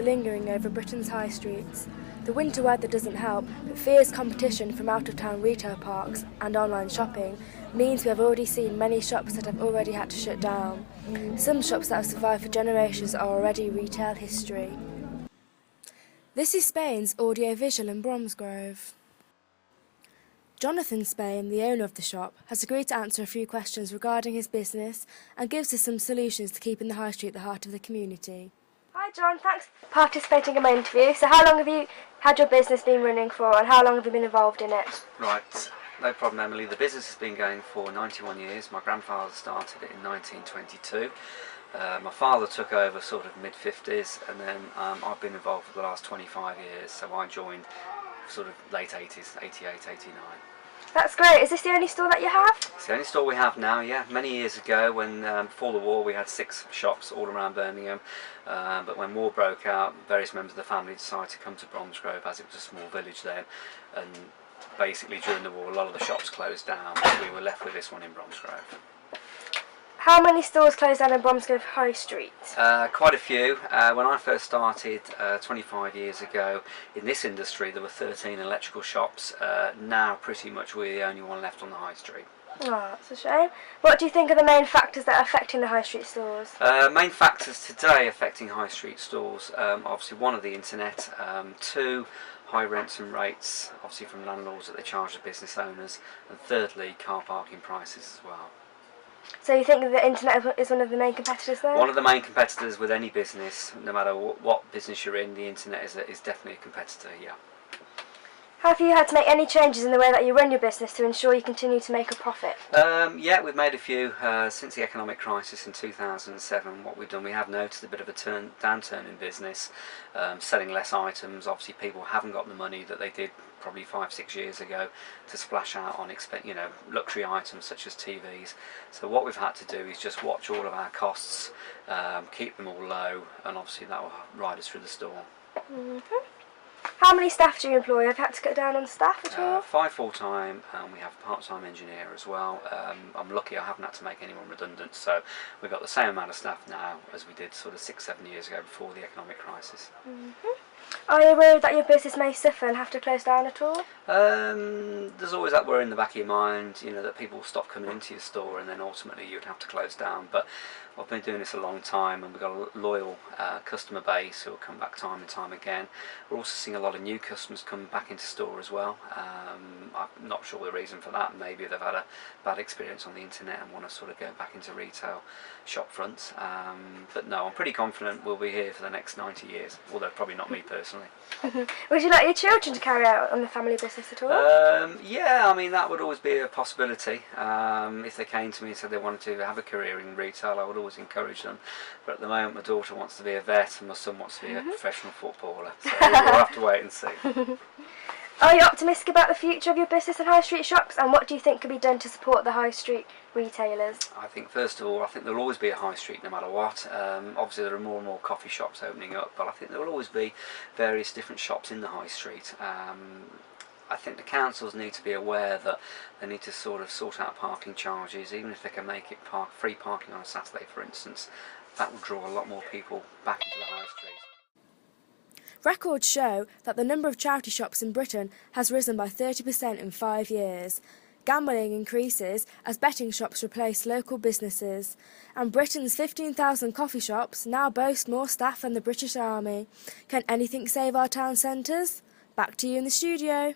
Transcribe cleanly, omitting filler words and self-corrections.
are lingering over Britain's high streets. The winter weather doesn't help, but fierce competition from out-of-town retail parks and online shopping means we have already seen many shops that have already had to shut down. Some shops that have survived for generations are already retail history. This is Spain's Audiovisual in Bromsgrove. Jonathan Spain, the owner of the shop, has agreed to answer a few questions regarding his business and gives us some solutions to keeping the high street the heart of the community. Hi John, thanks for participating in my interview. So how long have you had your business been running for and how long have you been involved in it? Right, no problem Emily. The business has been going for 91 years. My grandfather started it in 1922. My father took over sort of mid-50s and then I've been involved for the last 25 years. So I joined sort of late 80s, 88, 89. That's great. Is this the only store that you have? It's the only store we have now, yeah. Many years ago, when before the war, we had 6 shops all around Birmingham. But when war broke out, various members of the family decided to come to Bromsgrove, as it was a small village then. And basically, during the war, a lot of the shops closed down. We were left with this one in Bromsgrove. How many stores closed down in Bromsgrove High Street? Quite a few. When I first started 25 years ago in this industry, there were 13 electrical shops. Now pretty much we're the only one left on the high street. Oh, that's a shame. What do you think are the main factors that are affecting the high street stores? Main factors today affecting high street stores, obviously one of the internet, 2 high rents and rates, obviously from landlords that they charge the business owners, and thirdly car parking prices as well. So you think that the internet is one of the main competitors there? One of the main competitors with any business, no matter what business you're in, the internet is definitely a competitor, yeah. Have you had to make any changes in the way that you run your business to ensure you continue to make a profit? Yeah, we've made a few since the economic crisis in 2007. What we've done, we have noticed a bit of a downturn in business, selling less items. Obviously, people haven't got the money that they did probably 5-6 years ago to splash out on luxury items such as TVs. So what we've had to do is just watch all of our costs, keep them all low, and obviously that will ride us through the store. How many staff do you employ? Have you had to cut down on staff at all? 5 full-time, and we have a part-time engineer as well. I'm lucky I haven't had to make anyone redundant, so we've got the same amount of staff now as we did sort of 6-7 years ago before the economic crisis. Are you worried that your business may suffer and have to close down at all? There's always that worry in the back of your mind, that people will stop coming into your store and then ultimately you'd have to close down. But I've been doing this a long time and we've got a loyal customer base who will come back time and time again. We're also seeing a lot of new customers come back into store as well. I'm not sure the reason for that. Maybe they've had a bad experience on the internet and want to sort of go back into retail shop fronts. But no, I'm pretty confident we'll be here for the next 90 years, although probably not me personally. Would you like your children to carry out on the family business at all? Yeah, I mean that would always be a possibility. If they came to me and said they wanted to have a career in retail, I would always encourage them. But at the moment my daughter wants to be a vet and my son wants to be a professional footballer, so we'll have to wait and see. Are you optimistic about the future of your business and high street shops, and what do you think could be done to support the high street retailers? I think first of all, I think there'll always be a high street no matter what. Obviously there are more and more coffee shops opening up, but I think there will always be various different shops in the high street. I think the councils need to be aware that they need to sort of sort out parking charges, even if they can make it free parking on a Saturday for instance. That will draw a lot more people back into the high street. Records show that the number of charity shops in Britain has risen by 30% in 5 years. Gambling increases as betting shops replace local businesses, and Britain's 15,000 coffee shops now boast more staff than the British Army. Can anything save our town centres? Back to you in the studio.